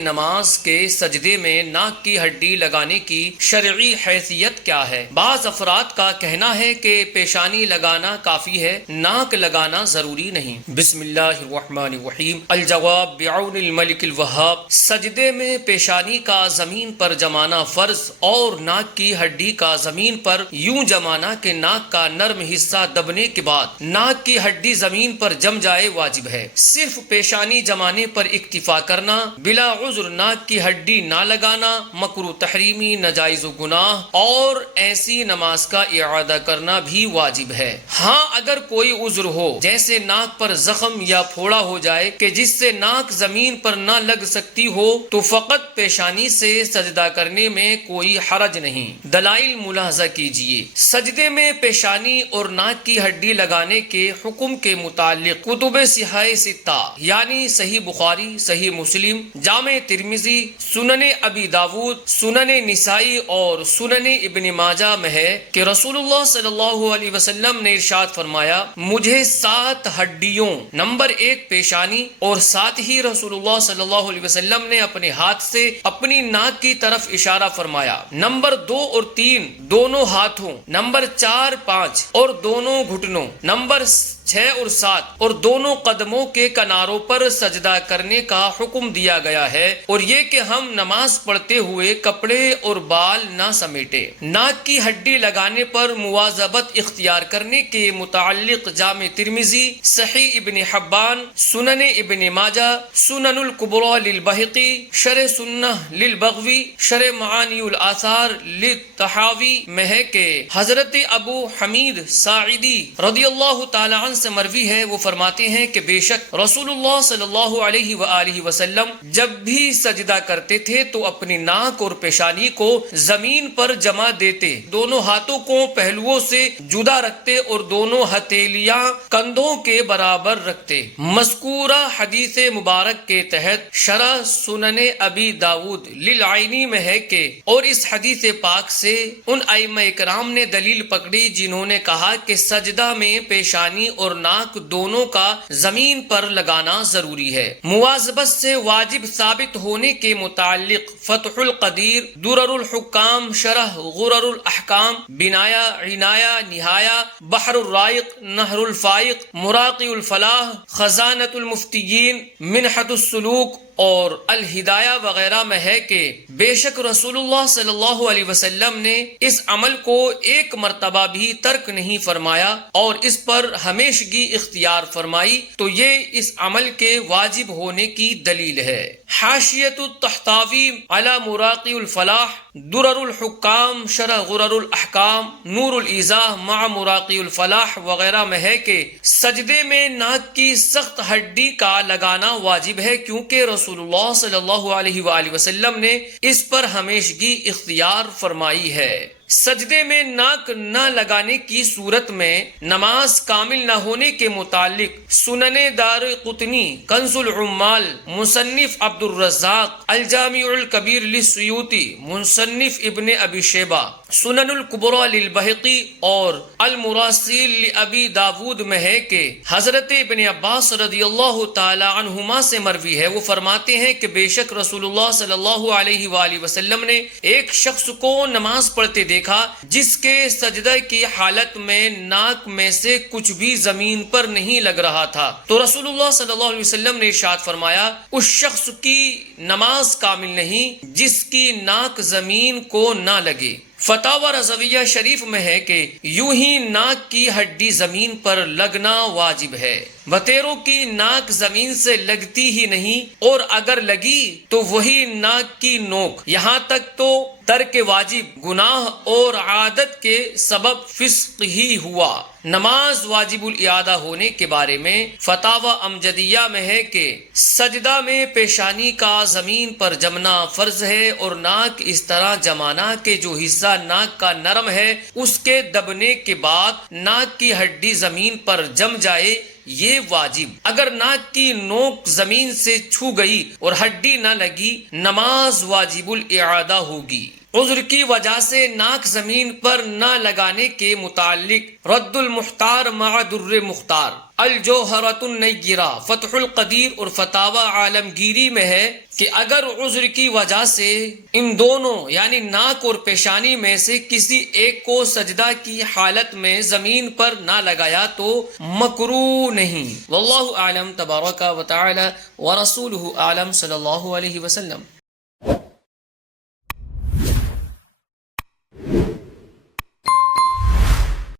نماز کے سجدے میں ناک کی ہڈی لگانے کی شرعی حیثیت کیا ہے؟ بعض افراد کا کہنا ہے کہ پیشانی لگانا کافی ہے، ناک لگانا ضروری نہیں۔ بسم اللہ الرحمن الرحیم۔ الجواب بعون الملک الوہاب۔ سجدے میں پیشانی کا زمین پر جمانا فرض اور ناک کی ہڈی کا زمین پر یوں جمانا کہ ناک کا نرم حصہ دبنے کے بعد ناک کی ہڈی زمین پر جم جائے واجب ہے۔ صرف پیشانی جمانے پر اکتفا کرنا، بلا عذر ناک کی ہڈی نہ لگانا مکروہ تحریمی، ناجائز و گناہ، اور ایسی نماز کا اعادہ کرنا بھی واجب ہے۔ ہاں اگر کوئی عذر ہو، جیسے ناک پر زخم یا پھوڑا ہو جائے کہ جس سے ناک زمین پر نہ لگ سکتی ہو، تو فقط پیشانی سے سجدہ کرنے میں کوئی حرج نہیں۔ دلائل ملاحظہ کیجیے۔ سجدے میں پیشانی اور ناک کی ہڈی لگانے کے حکم کے متعلق کتب صحیح ستہ یعنی صحیح بخاری، صحیح مسلم، جامع ترمذی، سنن ابی داود، سنن نسائی اور سنن ابن ماجہ میں ہے کہ رسول اللہ صلی اللہ علیہ وسلم نے ارشاد فرمایا، مجھے 7 ہڈیوں، نمبر 1 پیشانی، اور ساتھ ہی رسول اللہ صلی اللہ علیہ وسلم نے اپنے ہاتھ سے اپنی ناک کی طرف اشارہ فرمایا، نمبر 2 اور 3 دونوں ہاتھوں، نمبر 4، 5 اور دونوں گھٹنوں، نمبر 6 اور 7 اور دونوں قدموں کے کناروں پر سجدہ کرنے کا حکم دیا گیا ہے، اور یہ کہ ہم نماز پڑھتے ہوئے کپڑے اور بال نہ سمیٹے۔ ناک کی ہڈی لگانے پر مواظبت اختیار کرنے کے متعلق جامع ترمذی، صحیح ابن حبان، سنن ابن ماجہ، سنن الکبریٰ للبہقی، شرح سنہ للبغوی، شرح معانی الاثار للطحاوی میں ہے کہ حضرت ابو حمید ساعدی رضی اللہ تعالی عنہ سے مروی ہے، وہ فرماتے ہیں کہ بے شک رسول اللہ صلی اللہ علیہ وآلہ وسلم جب بھی سجدہ کرتے تھے تو اپنی ناک اور پیشانی کو زمین پر جمع دیتے، دونوں ہاتھوں کو پہلوؤں سے جدا رکھتے اور دونوں ہتھیلیاں کندھوں کے برابر رکھتے۔ مذکورہ حدیث مبارک کے تحت شرح سنن ابی داود للعینی میں ہے کہ اور اس حدیث پاک سے ان ائمہ کرام نے دلیل پکڑی جنہوں نے کہا کہ سجدہ میں پیشانی اور ناک دونوں کا زمین پر لگانا ضروری ہے۔ مواظبت سے واجب ثابت ہونے کے متعلق فتح القدیر، درر الحکام، شرح غرر الاحکام، بنایا، عنایا، نہایا، بحر الرائق، نہر الفائق، مراقی الفلاح، خزانۃ المفتیین، منحۃ السلوک اور الہدایہ وغیرہ میں ہے کہ بے شک رسول اللہ صلی اللہ علیہ وسلم نے اس عمل کو ایک مرتبہ بھی ترک نہیں فرمایا اور اس پر ہمیشگی اختیار فرمائی، تو یہ اس عمل کے واجب ہونے کی دلیل ہے۔ حاشیۃ الطحطاوی علی مراقی الفلاح، درر الحکام، شرح غرر الاحکام، نور الایضاح مع مراقی الفلاح وغیرہ میں ہے کہ سجدے میں ناک کی سخت ہڈی کا لگانا واجب ہے، کیونکہ رسول اللہ صلی اللہ علیہ وآلہ وسلم نے اس پر ہمیشگی اختیار فرمائی ہے۔ سجدے میں ناک نہ لگانے کی صورت میں نماز کامل نہ ہونے کے متعلق سنن دارقطنی، کنز العمال، مصنف عبد الرزاق، الجامع الکبیر للسیوطی، مصنف ابن ابی شیبہ، سنن الکبریٰ للبہقی اور المراسیل لابی داود میں ہے کہ حضرت ابن عباس رضی اللہ تعالی عنہما سے مروی ہے، وہ فرماتے ہیں کہ بے شک رسول اللہ صلی اللہ علیہ وآلہ وسلم نے ایک شخص کو نماز پڑھتے دیکھا جس کے سجدہ کی حالت میں ناک میں سے کچھ بھی زمین پر نہیں لگ رہا تھا، تو رسول اللہ صلی اللہ علیہ وسلم نے ارشاد فرمایا، اس شخص کی نماز کامل نہیں جس کی ناک زمین کو نہ لگے۔ فتاوی رضویہ شریف میں ہے کہ یوں ہی ناک کی ہڈی زمین پر لگنا واجب ہے، بتیروں کی ناک زمین سے لگتی ہی نہیں، اور اگر لگی تو وہی ناک کی نوک، یہاں تک تو ترک واجب، گناہ اور عادت کے سبب فسق ہی ہوا۔ نماز واجب الاعادہ ہونے کے بارے میں فتاوی امجدیہ میں ہے کہ سجدہ میں پیشانی کا زمین پر جمنا فرض ہے، اور ناک اس طرح جمانا کہ جو حصہ ناک کا نرم ہے اس کے دبنے کے بعد ناک کی ہڈی زمین پر جم جائے، یہ واجب۔ اگر ناک کی نوک زمین سے چھو گئی اور ہڈی نہ لگی، نماز واجب الاعادہ ہوگی۔ عذر کی وجہ سے ناک زمین پر نہ لگانے کے متعلق رد المختار مع در مختار، الجوہرۃ النیرہ، فتح القدیر اور فتاوی عالمگیری میں ہے کہ اگر عذر کی وجہ سے ان دونوں یعنی ناک اور پیشانی میں سے کسی ایک کو سجدہ کی حالت میں زمین پر نہ لگایا تو مکروہ نہیں۔ واللہ اعلم تبارک و تعالی ورسولہ اعلم صلی اللہ علیہ وسلم۔